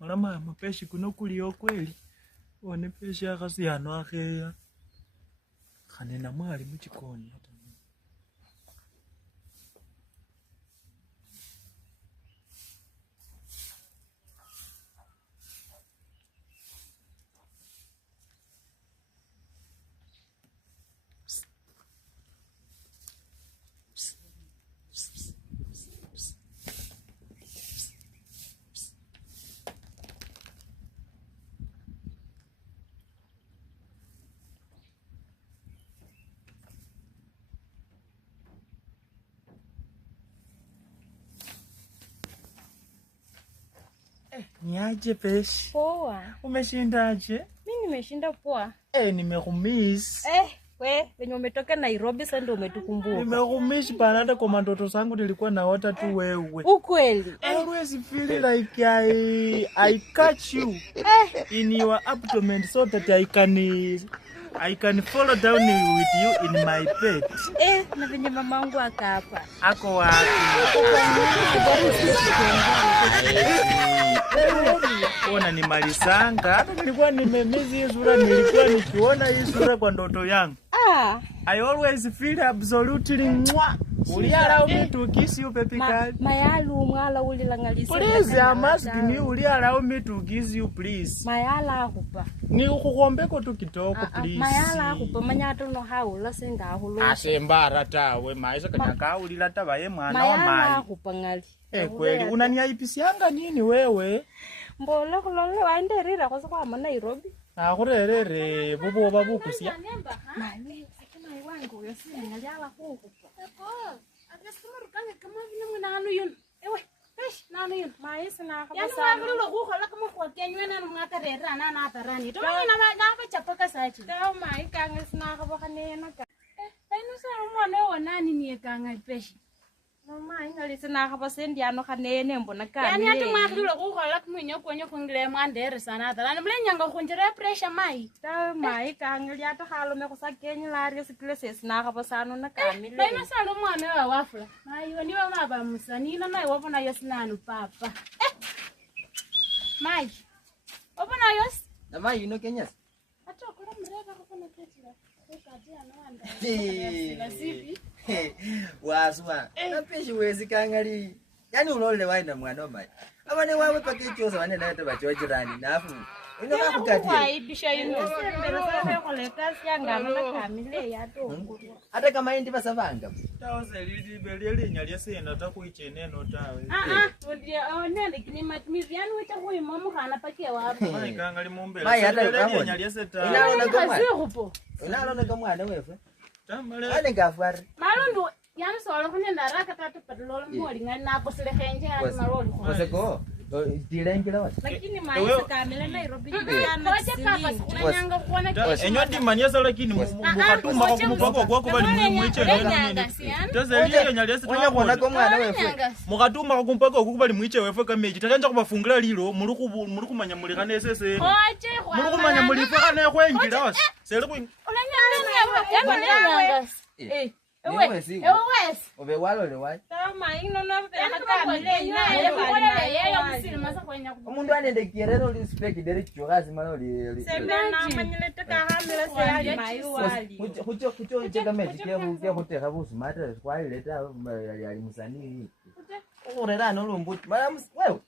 Malama mapeshi kuno kuliyo kweli. One peshi akasiyano akheya. Khane na mwali muchikoni hata. Niaje peshi? Poa. Umeshindaje? Mimi nimeshinda poa. Nimekumiss. We, wenye umetoka Nairobi sasa ndio umetukumbuka. Nimekumiss bana, hata kwa ndoto zangu nilikuwa naota tu wewe. Ukweli. I always feel like I catch you in your abdomen so that I can follow down with you in my bed. Na venye mama wangu akapa. Ako wapi? Ona ni malisanga. Hata nilikuwa nimemizi hii sura, nilikuwa nikiona hii sura kwa ndoto yangu. I always feel absolutely mwa. Will you allow me to kiss you, baby girl? Mayalu mwala ulilangalisa. Please, I'm asking you, will you allow me to kiss you, please? Mayala hupa. Ni ukukombeko tu kitoko, please. Mayala hupa, manyato no haula senga hulo. Asembara tawe, maisha kanyaka ulila tabaye mwana wa mai. Mayala hupa ngali. Kweli, unaniaipisianga nini wewe? Mbole kulole waenderira kwa sababu ama Nairobi. Akurerere, bubu babukusia. Mami, akina iwangu yosini ngaliala hupa. Akasema rukanga kama vile mwana yun. Ewe, nanu yun. Maisa na Yani wangalo kukhola kama kwa kenywe na mwakarera na atarani. To na bachapaka sachi. Daw mai kanga sina ka bakanena ka. Ainu sa mwana wa nani ni kanga peshi. Mama ingali sina ka basendi ano kanene mbona ka. Yani ati mwakalo kukhola kumnyo kwenye kungile mwandere sana atarani. Mle nyanga kunjira pressure mai. Daw mai kanga liato halo me ko sakenya lari sikile sina ka basano na kamile. Ainu sa mwana wa wafula. Mai wani wa maba musani na mai wapona yosinanu papa. Mai. Wapona yos? Na mai ino Kenyas. Acha kula mreka kupona ketila. Waswa. Na peshi wezi kangali. Yani ulole waina mwana wa mai. Abane wawe pakichosa wane na bacho jirani nafu. Ino kakukati. Waibisha yungu mbele kwa koleka siangana na kamile ya to. Hata kama indi basavanga. Tawase lidi belele nyaliyese ndata kuicheneno tawe. Nende kini matumizi yani wita huyu mamu kana pakia wapi. Mai kangali mumbele. Mai hata belele nyaliyese tawe. Unalona kama mwana wewe. Tamale. Ane gafwari. Malundu yani solo kunenda raka tatu padlolo mwali ngani nako sile henje ngani malolo. Koseko. Dilengela wati. Lakini maisa kamile Nairobi jana. Waje papa kunanyanga kuona kesho. Enyoti manyesa lakini mukatuma kwa kumupako kwa kubali mwiche nini. Tose liye nyaliyese tawe. Kuona kwa mwana wewe. Mukatuma kwa kumpako kwa kubali mwiche wewe kameji. Takanja kubafungula lilo mulukumanya mulikane sese. Oje kwa. Mulukumanya mulifaka na kwenjira wasi. Sele kuin. Unanyanga. Ewe si. Obe walo le wai. Tama ino no kamile na yeye musiri masa kwenya. Umuntu anende kierero li speki deri chogazi malo li. Sembe na manyelete ka hamile se ali mai wali. Kucho cheka meji kia hoteka busu mata kwa ile ta ali musani. Urera no lumbuti. Mara wewe.